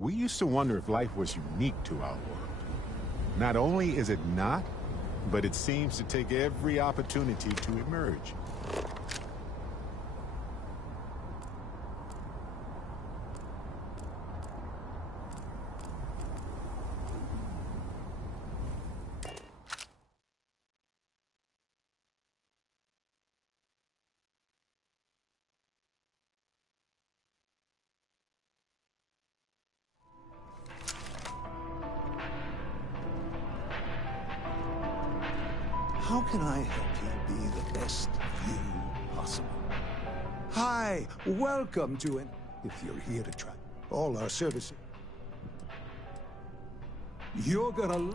We used to wonder if life was unique to our world. Not only is it not, but it seems to take every opportunity to emerge. How can I help you be the best you possible? Hi, welcome to an... If you're here to try all our services, you're gonna...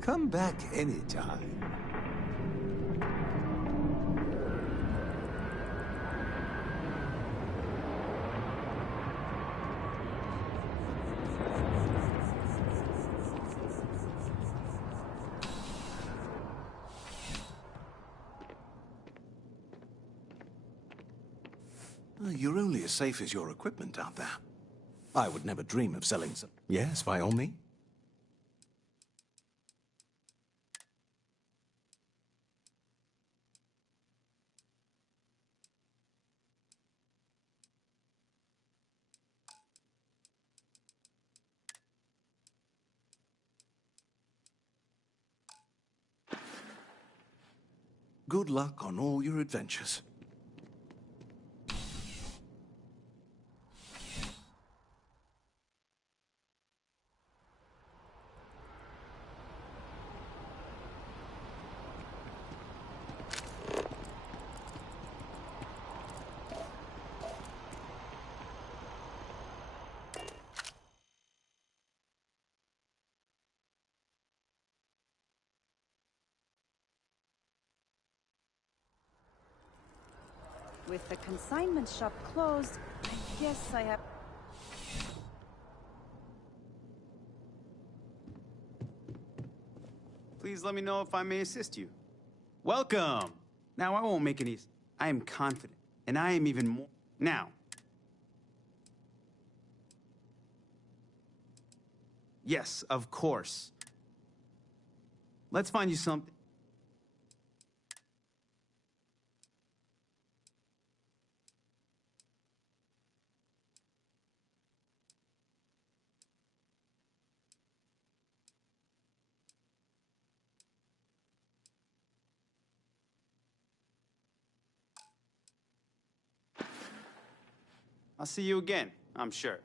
Come back anytime. You're only as safe as your equipment out there. I would never dream of selling some. Yes, by all means. Good luck on all your adventures. With the consignment shop closed, I guess I have... Please let me know if I may assist you. Welcome! Now, I won't make any... I am confident, and I am even more... Now. Yes, of course. Let's find you something. I'll see you again, I'm sure.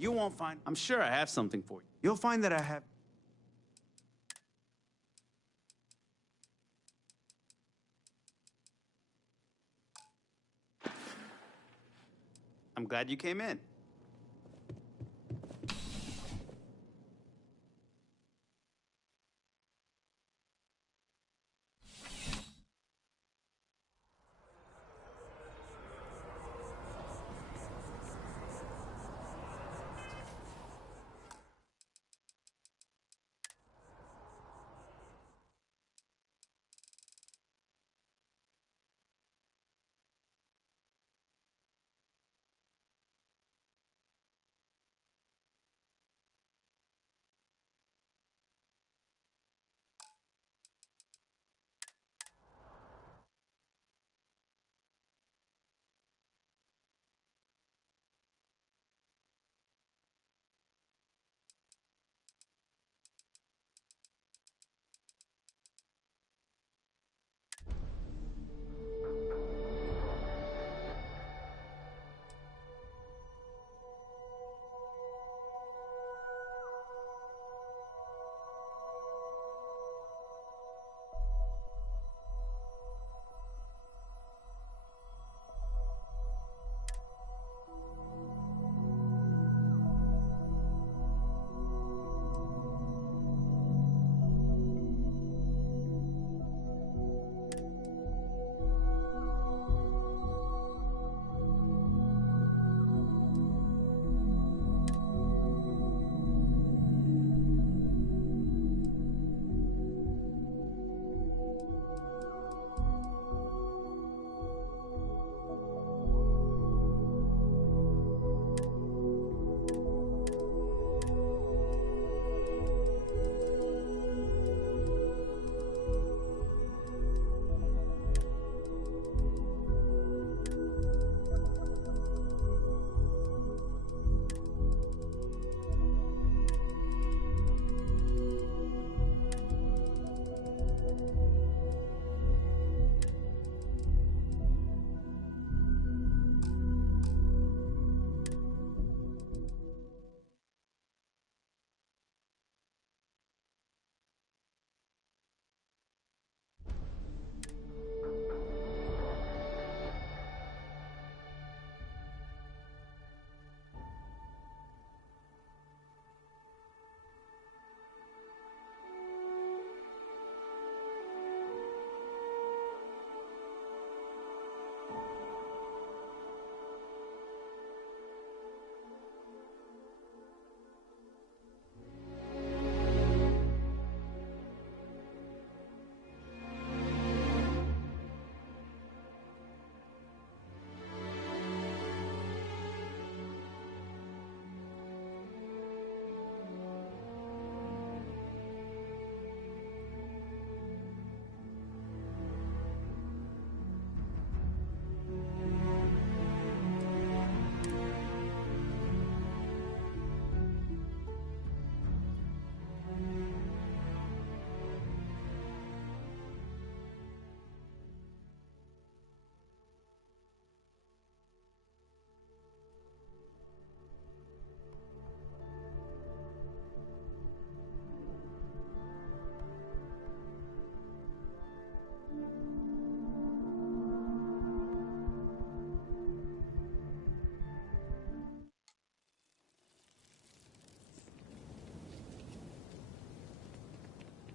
You won't find... I'm sure I have something for you. You'll find that I have... I'm glad you came in.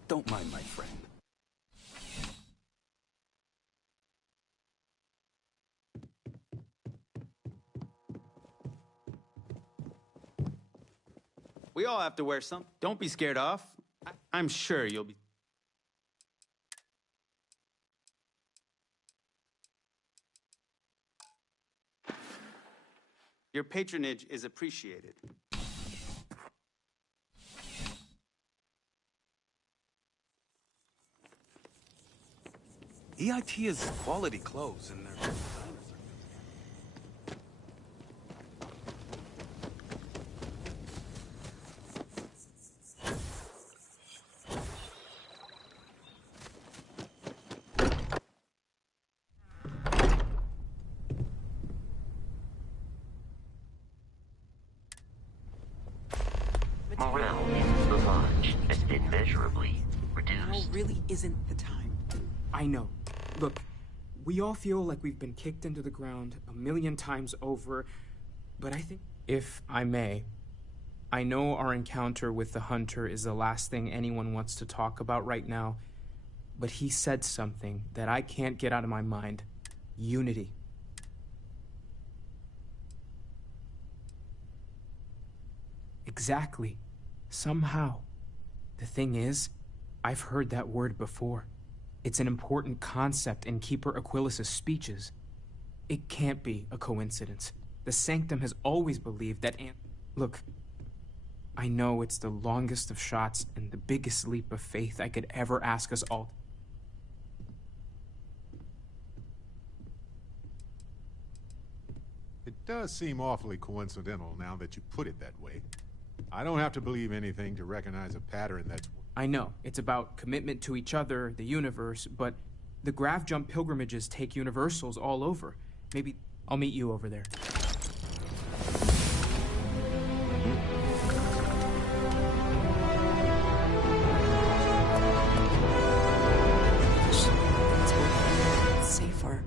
Don't mind my friend. We all have to wear some. Don't be scared off. I'm sure you'll be... Your patronage is appreciated. EIT is quality clothes, and they're... immeasurably Now reduced. really isn't the time. I know. Look, we all feel like we've been kicked into the ground 1,000,000 times over, but I think, if I may, I know our encounter with the Hunter is the last thing anyone wants to talk about right now, but he said something that I can't get out of my mind. Unity. Exactly. Somehow. The thing is, I've heard that word before. It's an important concept in Keeper Aquilas's speeches. It can't be a coincidence. The Sanctum has always believed that Look, I know it's the longest of shots and the biggest leap of faith I could ever ask us all. It does seem awfully coincidental now that you put it that way. I don't have to believe anything to recognize a pattern that's... I know, it's about commitment to each other, the universe, but the Graph Jump pilgrimages take universals all over. Maybe I'll meet you over there. Safer.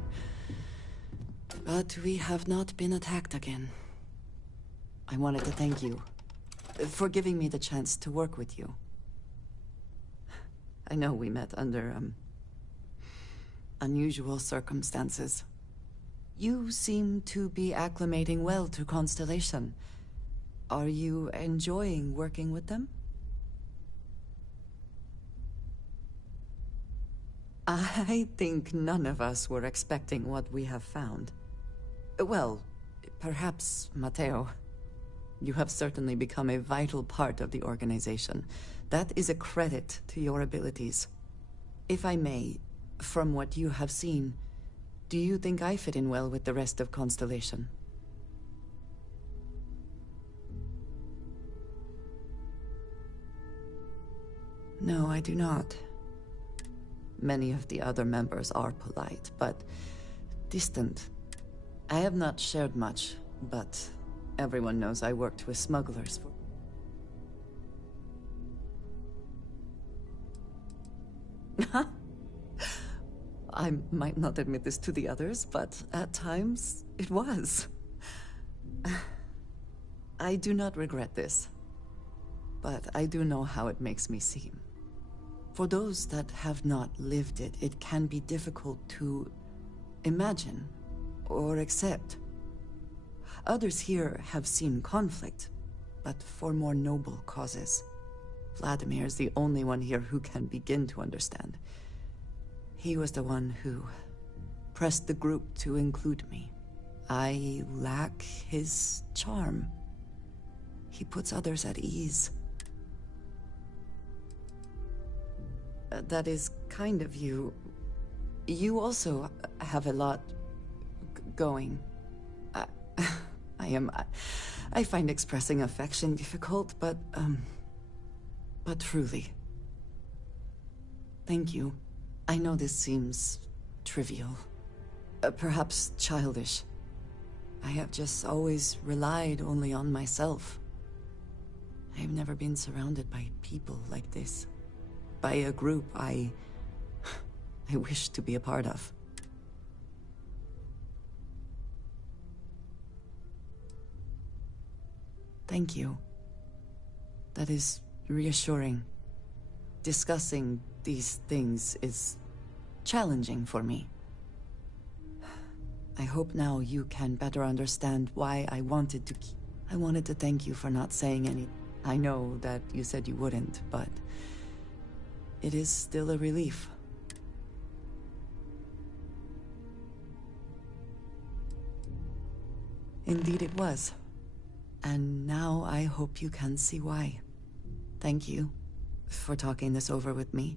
But we have not been attacked again. I wanted to thank you for giving me the chance to work with you. I know we met under, unusual circumstances. You seem to be acclimating well to Constellation. Are you enjoying working with them? I think none of us were expecting what we have found. Well, perhaps Matteo. You have certainly become a vital part of the organization. That is a credit to your abilities. If I may, from what you have seen, do you think I fit in well with the rest of Constellation? No, I do not. Many of the other members are polite, but distant. I have not shared much, but everyone knows I worked with smugglers for... I might not admit this to the others, but at times, it was. I do not regret this, but I do know how it makes me seem. For those that have not lived it, it can be difficult to imagine or accept. Others here have seen conflict, but for more noble causes. Vladimir is the only one here who can begin to understand. He was the one who pressed the group to include me. I lack his charm. He puts others at ease. That is kind of you. You also have a lot going. I find expressing affection difficult, but truly. Thank you. I know this seems trivial. Perhaps childish. I have just always relied only on myself. I have never been surrounded by people like this. By a group I wish to be a part of. Thank you. That is reassuring. Discussing these things is challenging for me. I hope now you can better understand why I wanted to thank you for not saying any. I know that you said you wouldn't, but it is still a relief. Indeed it was. And now I hope you can see why. Thank you for talking this over with me.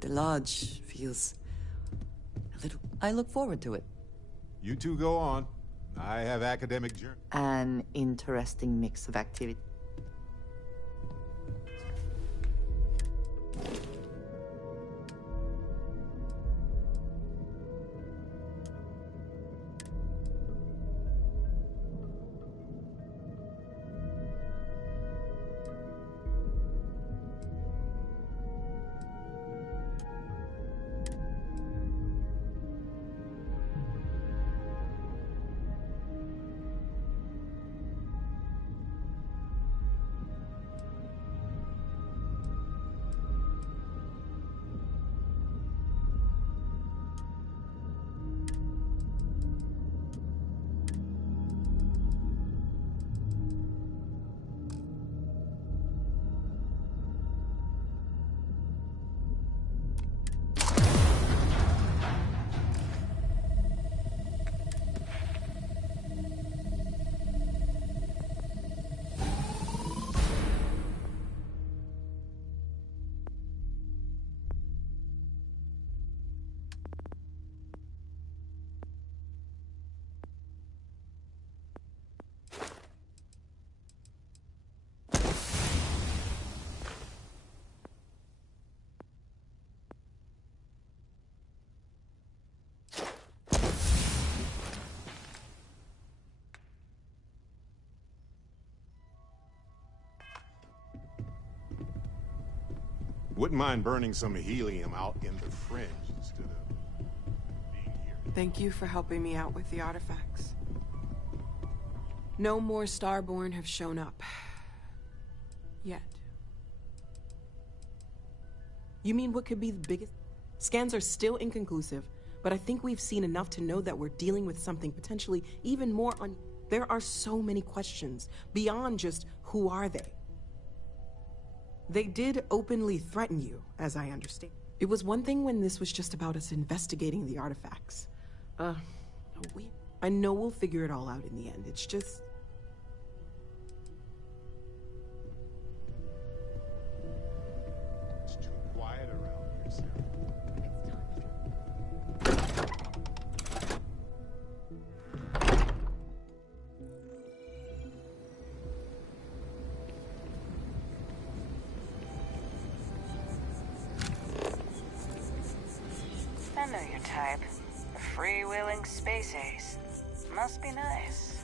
The lodge feels a little... I look forward to it. You two go on. I have academic journey. An interesting mix of activity. Wouldn't mind burning some helium out in the fringe instead of being here. Thank you for helping me out with the artifacts. No more Starborn have shown up. Yet. You mean what could be the biggest? Scans are still inconclusive, but I think we've seen enough to know that we're dealing with something potentially even more There are so many questions, beyond just who are they? They did openly threaten you, as I understand. It was one thing when this was just about us investigating the artifacts. I know we'll figure it all out in the end, it's just... It's too quiet around here, Sarah. I know your type. A freewheeling space ace. Must be nice.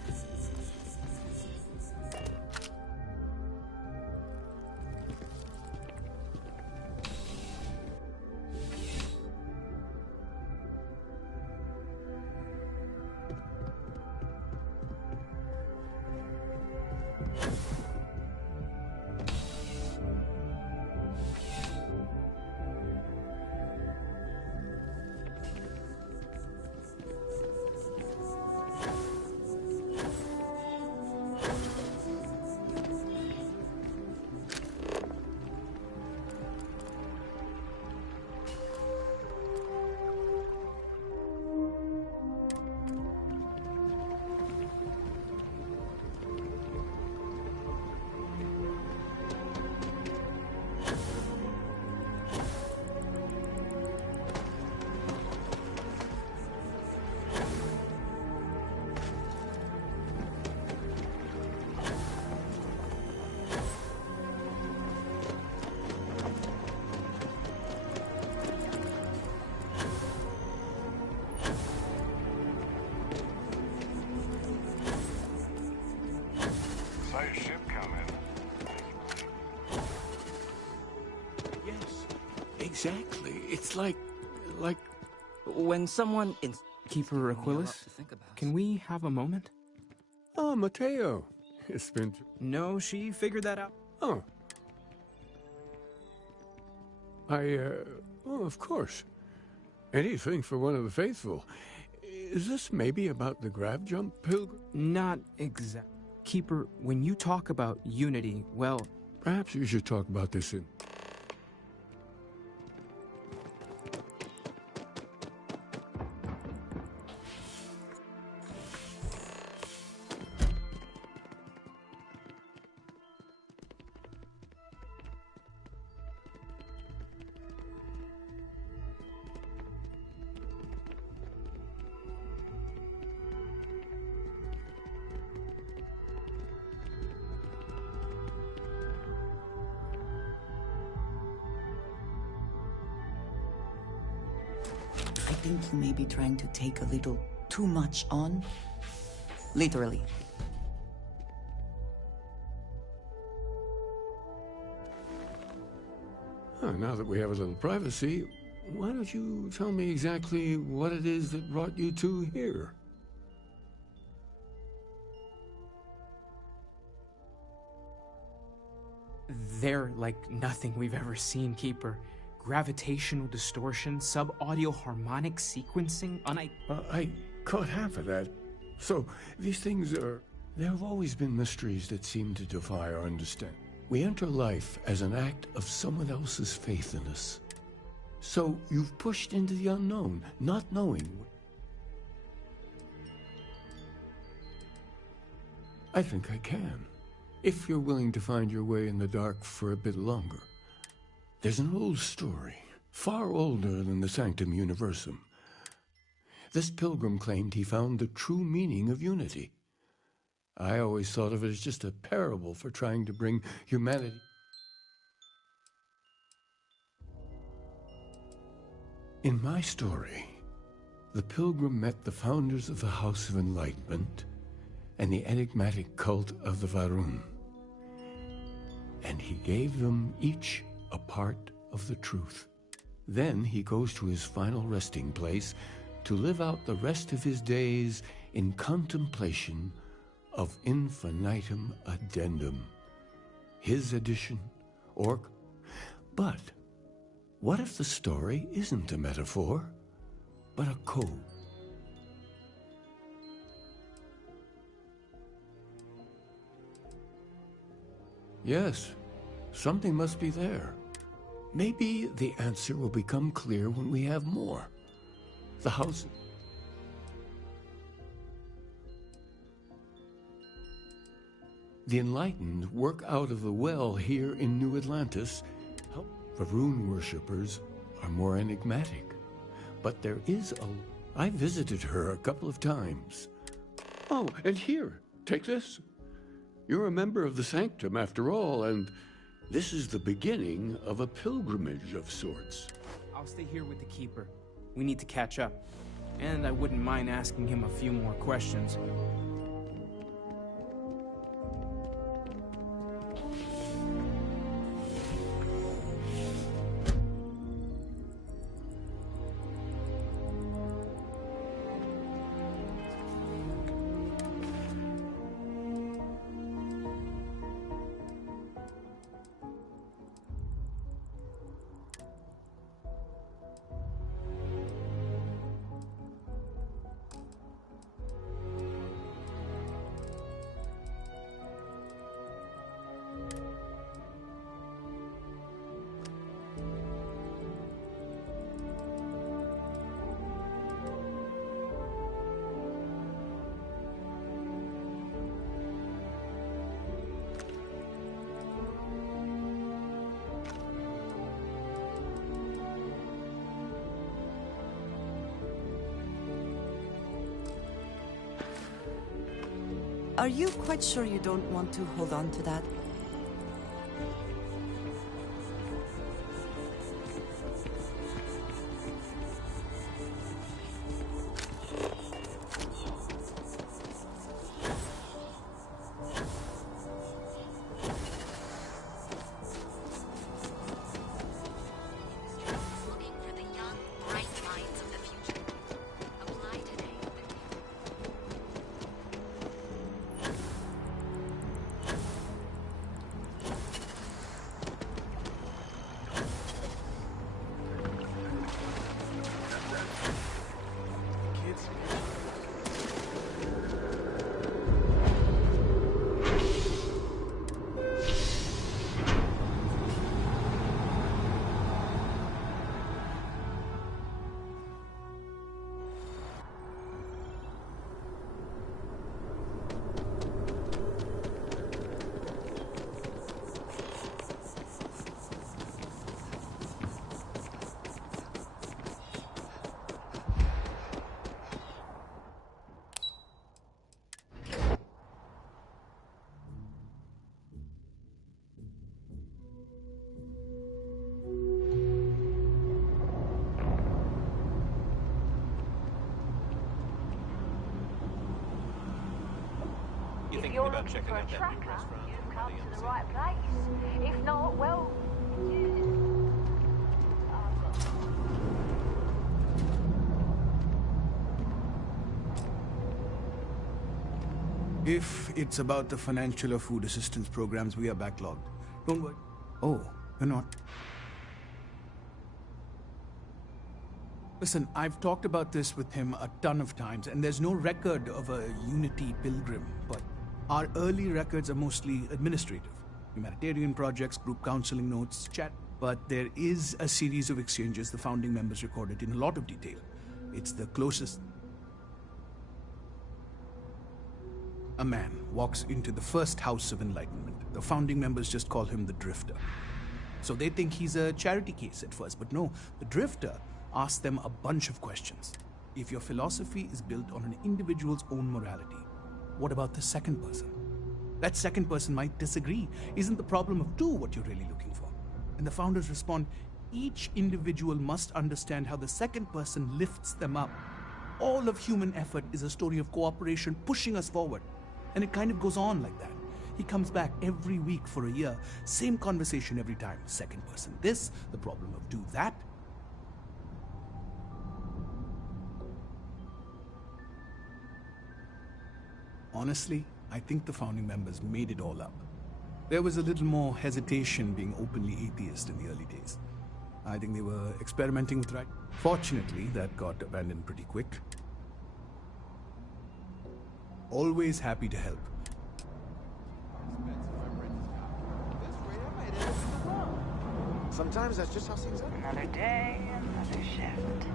Saw your ship coming. Yes, exactly. It's like when someone in... Keeper Aquilus, can we have a moment? Oh, Mateo. It's been... No, she figured that out. Oh. Well, of course. Anything for one of the faithful. Is this maybe about the grav jump pilgrim? Not exact. Keeper, when you talk about unity, well... Perhaps you should talk about this in... I think you may be trying to take a little too much on. Literally. Oh, now that we have a little privacy, why don't you tell me exactly what it is that brought you two here? They're like nothing we've ever seen, Keeper. Gravitational distortion, sub-audio harmonic sequencing, I caught half of that. So, these things are... There have always been mysteries that seem to defy our understanding. We enter life as an act of someone else's faith in us. So, you've pushed into the unknown, not knowing. I think I can, if you're willing to find your way in the dark for a bit longer. There's an old story, far older than the Sanctum Universum. This pilgrim claimed he found the true meaning of unity. I always thought of it as just a parable for trying to bring humanity. In my story, the pilgrim met the founders of the House of Enlightenment and the enigmatic cult of the Varun. And he gave them each a part of the truth. Then he goes to his final resting place to live out the rest of his days in contemplation of infinitum addendum. His addition, but what if the story isn't a metaphor, but a code? Yes, something must be there. Maybe the answer will become clear when we have more. The house... The enlightened work out of the well here in New Atlantis. The rune worshippers are more enigmatic. But there is I visited her a couple of times. Oh, and here, take this. You're a member of the Sanctum after all, and this is the beginning of a pilgrimage of sorts. I'll stay here with the Keeper. We need to catch up. And I wouldn't mind asking him a few more questions. Are you quite sure you don't want to hold on to that? If you're looking for a tracker, you've come to the right place. If not, well, If it's about the financial or food assistance programs, we are backlogged. Don't worry. Oh, you're not. Listen, I've talked about this with him a ton of times, and there's no record of a Unity pilgrim, but our early records are mostly administrative. Humanitarian projects, group counseling notes, chat. But there is a series of exchanges the founding members recorded in a lot of detail. It's the closest. A man walks into the first house of enlightenment. The founding members just call him the Drifter. So they think he's a charity case at first, but no, the Drifter asks them a bunch of questions. If your philosophy is built on an individual's own morality, what about the second person? That second person might disagree. Isn't the problem of two what you're really looking for? And the founders respond, each individual must understand how the second person lifts them up. All of human effort is a story of cooperation pushing us forward. And it kind of goes on like that. He comes back every week for a year. Same conversation every time. Second person this, the problem of do that. Honestly, I think the founding members made it all up. There was a little more hesitation being openly atheist in the early days. I think they were experimenting with right. Fortunately, that got abandoned pretty quick. Always happy to help. Sometimes that's just how things are. Another day, another shift.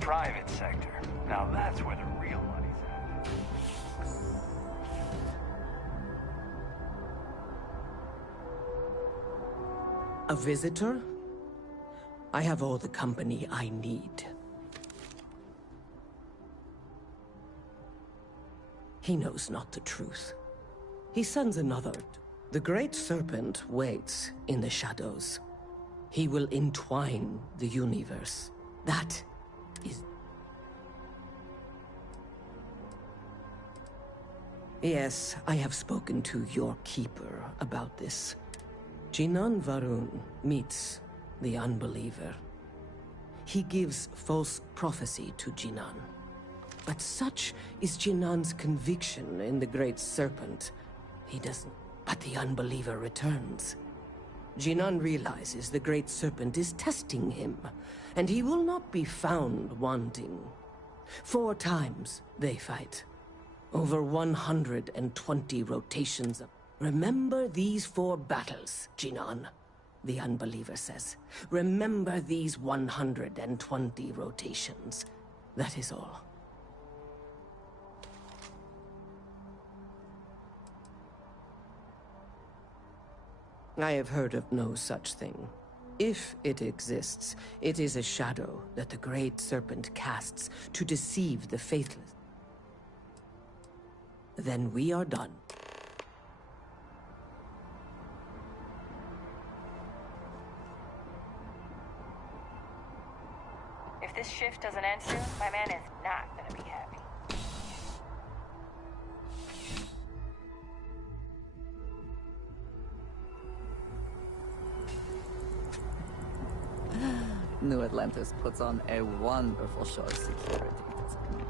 Private sector. Now that's where the real money's at. A visitor? I have all the company I need. He knows not the truth. He sends another. The Great Serpent waits in the shadows. He will entwine the universe. That is... Yes, I have spoken to your keeper about this. Jinan Varun meets the unbeliever. He gives false prophecy to Jinan. But such is Jinan's conviction in the Great Serpent. He doesn't... But the unbeliever returns. Jinan realizes the Great Serpent is testing him, and he will not be found wanting. 4 times they fight. Over 120 rotations of... Remember these 4 battles, Jinan, the unbeliever says. Remember these 120 rotations. That is all. I have heard of no such thing. If it exists, it is a shadow that the Great Serpent casts to deceive the faithless. Then we are done. If this shift doesn't end soon, my man is not gonna be happy. New Atlantis puts on a wonderful show of security, doesn't it?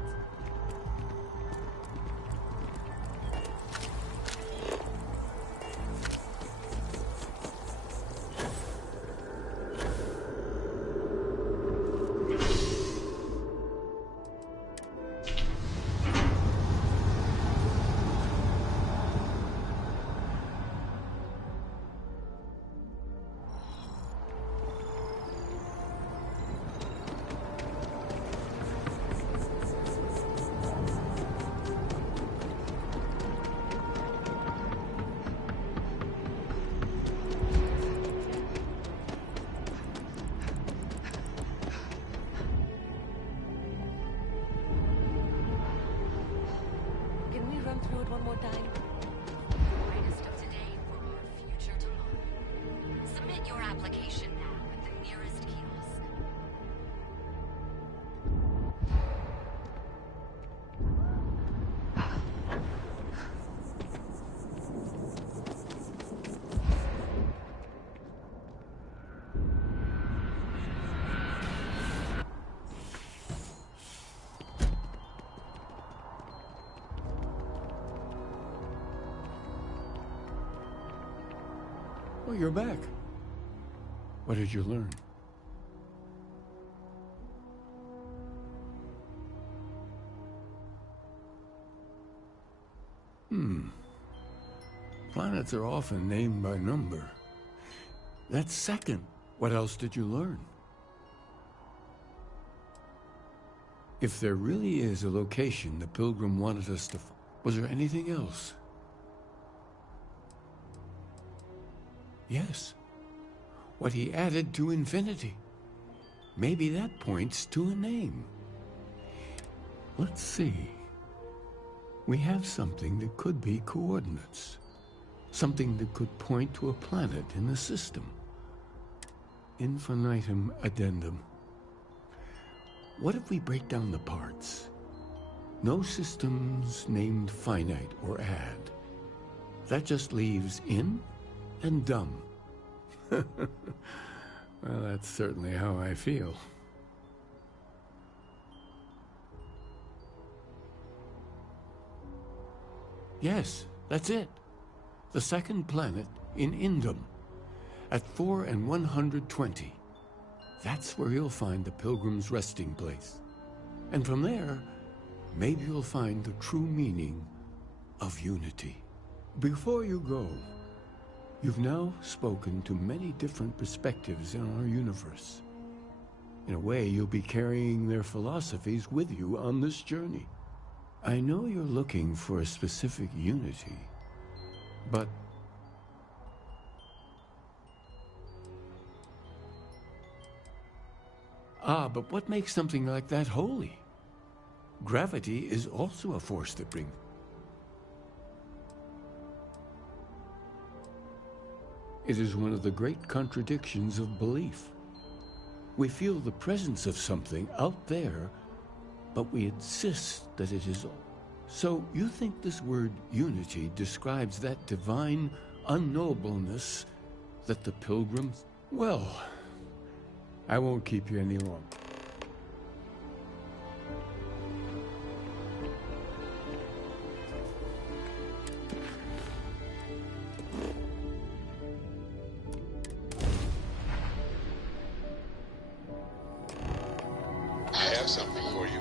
Through it one more time. Greatest of today for our future tomorrow. Submit your application now at the nearest kiosk. Oh, you're back. What did you learn? planets are often named by number. That's second. What else did you learn? If there really is a location the Pilgrim wanted us to was there anything else? Yes. What he added to infinity. Maybe that points to a name. Let's see. We have something that could be coordinates. Something that could point to a planet in the system. Infinitum addendum. What if we break down the parts? No systems named finite or add. That just leaves in and dumb. Well, that's certainly how I feel. Yes, that's it. The second planet in Indum, at 4 and 120. That's where you'll find the Pilgrim's resting place. And from there, maybe you'll find the true meaning of unity. Before you go, you've now spoken to many different perspectives in our universe. In a way, you'll be carrying their philosophies with you on this journey. I know you're looking for a specific unity, but but what makes something like that holy? Gravity is also a force that brings. It is one of the great contradictions of belief. We feel the presence of something out there, but we insist that it is all. So you think this word unity describes that divine unknowableness that the Pilgrims... Well, I won't keep you any longer. I have something for you.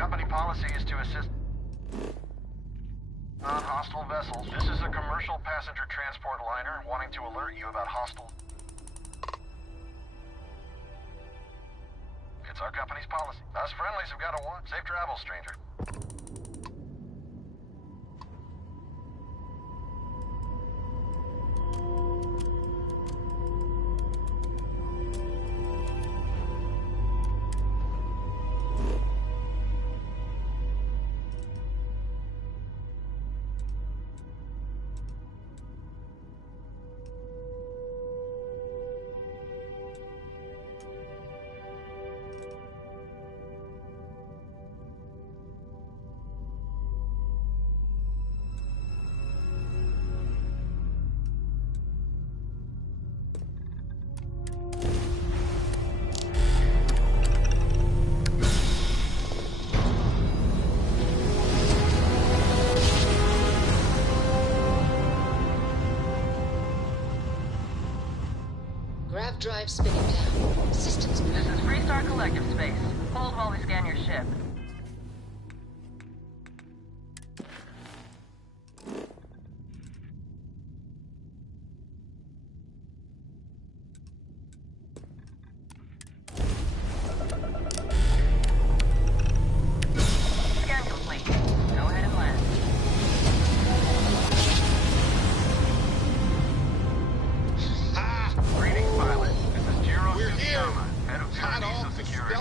Company policy is to assist non-hostile vessels. This is a commercial passenger transport liner wanting to alert you about hostile... It's our company's policy. Us friendlies have got a watch. Safe travel, stranger. Drive spinning down. Systems. This is Freestar Collective Space. Hold while we scan your ship. Scan complete. Go ahead and land. Greetings, pilot. We're here. Head of Paradiso Security.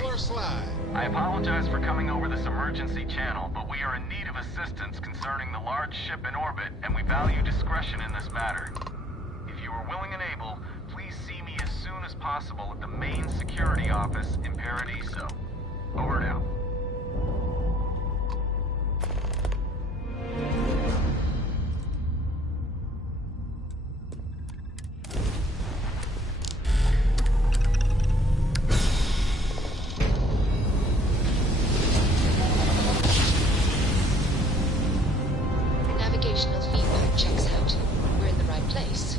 I apologize for coming over this emergency channel, but we are in need of assistance concerning the large ship in orbit, and we value discretion in this matter. If you are willing and able, please see me as soon as possible at the main security office in Paradiso. Over and out. Navigational feedback checks out. We're in the right place.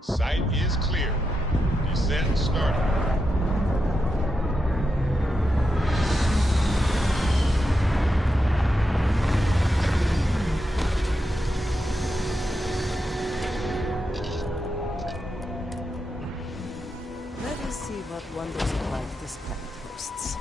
Site is clear. Descent started. Let us see what wonders of life this planet hosts.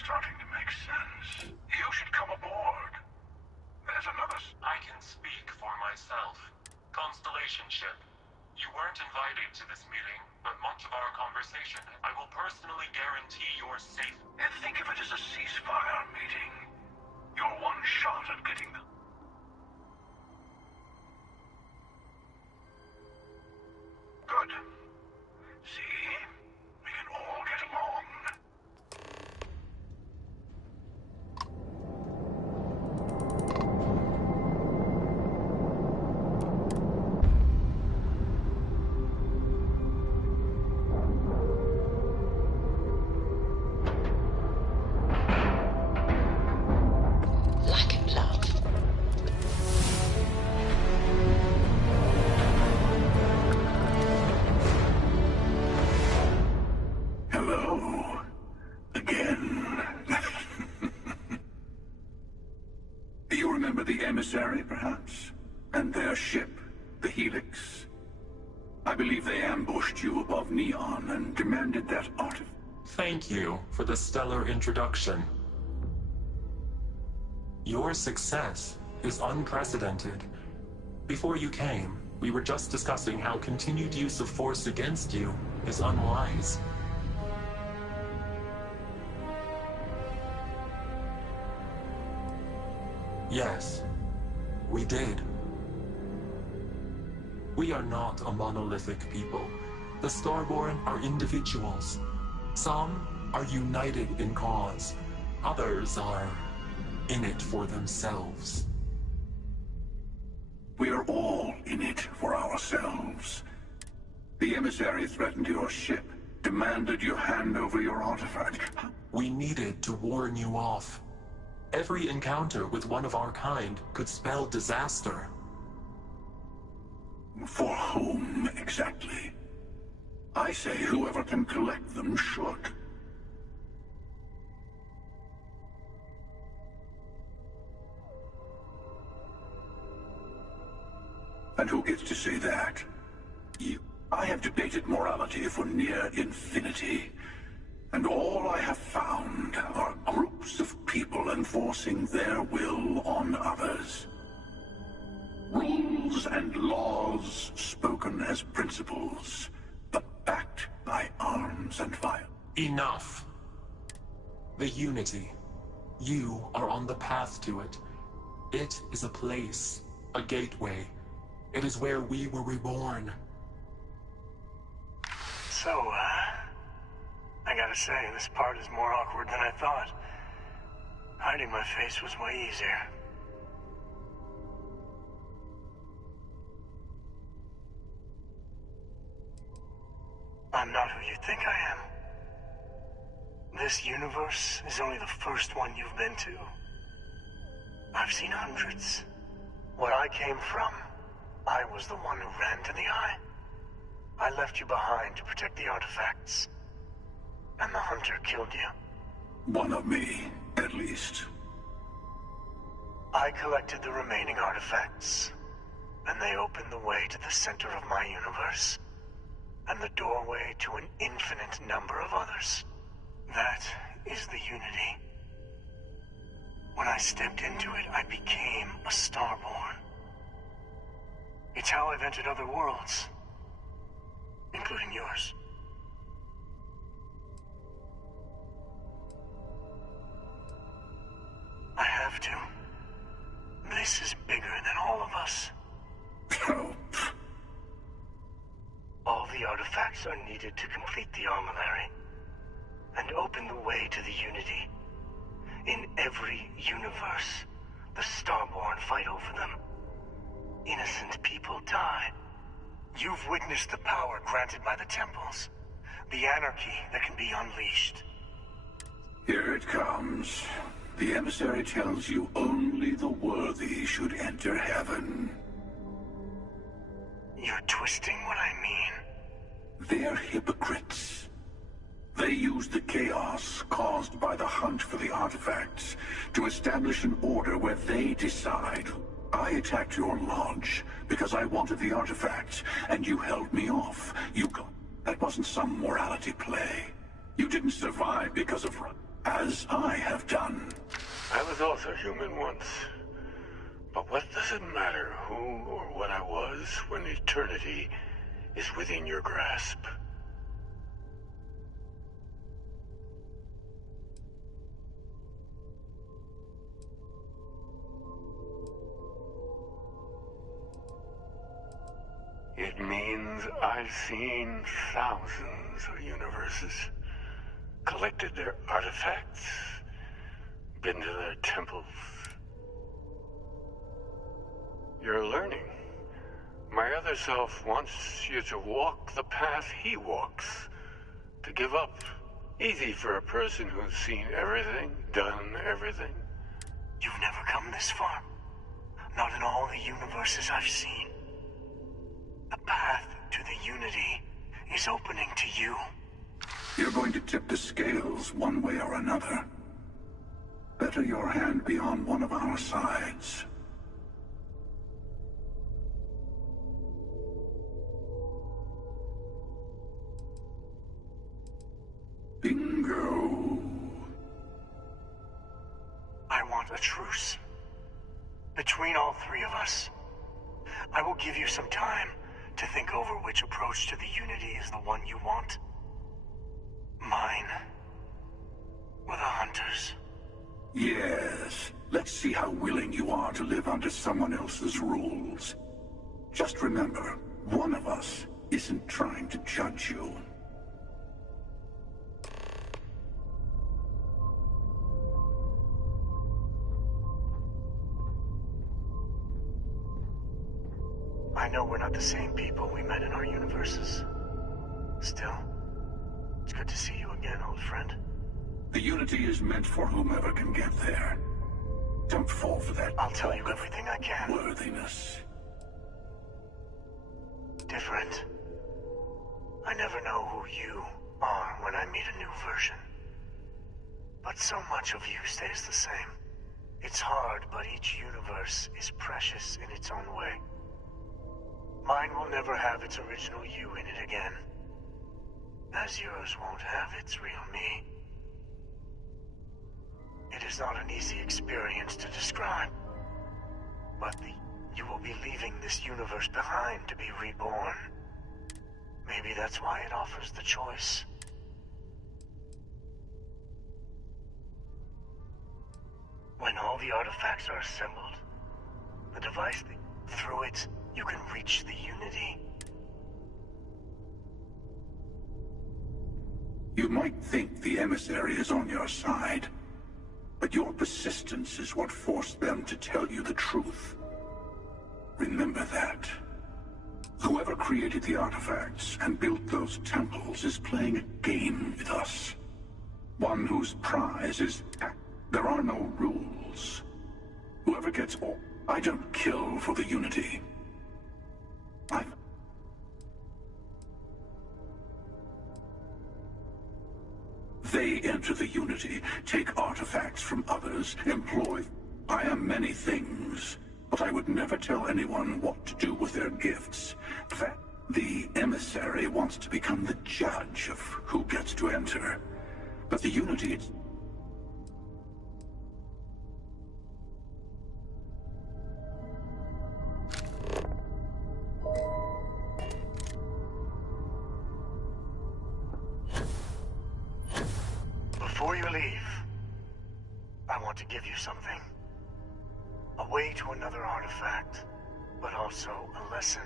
starting to make sense. You should come aboard. There's another... I can speak for myself. Constellation ship. You weren't invited to this meeting, but much of our conversation, I will personally guarantee your safe... And think of it as a ceasefire meeting. You're one shot at getting the... Good. See? We can all get along. Lack of love. Hello. Again. You remember the emissary, perhaps? And their ship, the Helix? I believe they ambushed you above Neon and demanded that artifact. Thank you for the stellar introduction. Your success is unprecedented. Before you came, we were just discussing how continued use of force against you is unwise. Yes, we did. We are not a monolithic people. The Starborn are individuals. Some are united in cause. Others are in it for themselves. We are all in it for ourselves. The emissary threatened your ship, demanded you hand over your artifact. We needed to warn you off. Every encounter with one of our kind could spell disaster. For whom, exactly? I say whoever can collect them should. And who gets to say that? You. I have debated morality for near infinity. And all I have found are groups of people enforcing their will on others. Rules and laws spoken as principles, but backed by arms and fire. Enough. The Unity. You are on the path to it. It is a place, a gateway. It is where we were reborn. So, I gotta say, this part is more awkward than I thought. Hiding my face was way easier. I'm not who you think I am. This universe is only the first one you've been to. I've seen hundreds. Where I came from, I was the one who ran to the Eye. I left you behind to protect the artifacts. And the Hunter killed you. One of me, at least. I collected the remaining artifacts, and they opened the way to the center of my universe, and the doorway to an infinite number of others. That is the Unity. When I stepped into it, I became a Starborn. It's how I've entered other worlds, including yours. I have to. This is bigger than all of us. All the artifacts are needed to complete the armillary and open the way to the Unity. In every universe, the Starborn fight over them. Innocent people die. You've witnessed the power granted by the temples, the anarchy that can be unleashed. Here it comes. The emissary tells you only the worthy should enter heaven. You're twisting what I mean. They're hypocrites. They use the chaos caused by the hunt for the artifacts to establish an order where they decide. I attacked your lodge because I wanted the artifacts, and you held me off. That wasn't some morality play. You didn't survive because of... as I have done. I was also human once. But what does it matter who or what I was when eternity is within your grasp? It means I've seen thousands of universes, collected their artifacts, been to their temples. You're learning. My other self wants you to walk the path he walks, to give up. Easy for a person who's seen everything, done everything. You've never come this far. Not in all the universes I've seen. The path to the Unity is opening to you. You're going to tip the scales one way or another. Better your hand be on one of our sides. Bingo. I want a truce. Between all three of us. I will give you some time to think over which approach to the Unity is the one you want. Mine. Or the Hunters. Yes. Let's see how willing you are to live under someone else's rules. Just remember, one of us isn't trying to judge you. I know we're not the same people we met in our universes. Still, it's good to see you again, old friend. The Unity is meant for whomever can get there. Don't fall for that. I'll tell you everything I can. Worthiness. Different. I never know who you are when I meet a new version. But so much of you stays the same. It's hard, but each universe is precious in its own way. Mine will never have its original you in it again. As yours won't have its real me. It is not an easy experience to describe. But you will be leaving this universe behind to be reborn. Maybe that's why it offers the choice. When all the artifacts are assembled, the device, through it, you can reach the Unity. You might think the emissary is on your side, but your persistence is what forced them to tell you the truth. Remember that. Whoever created the artifacts and built those temples is playing a game with us. One whose prize is... There are no rules. Whoever gets all... I don't kill for the Unity. They enter the Unity, take artifacts from others, employ... I am many things, but I would never tell anyone what to do with their gifts. The emissary wants to become the judge of who gets to enter. But the Unity... Before you leave, I want to give you something. A way to another artifact, but also a lesson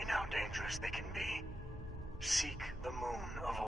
in how dangerous they can be. Seek the moon of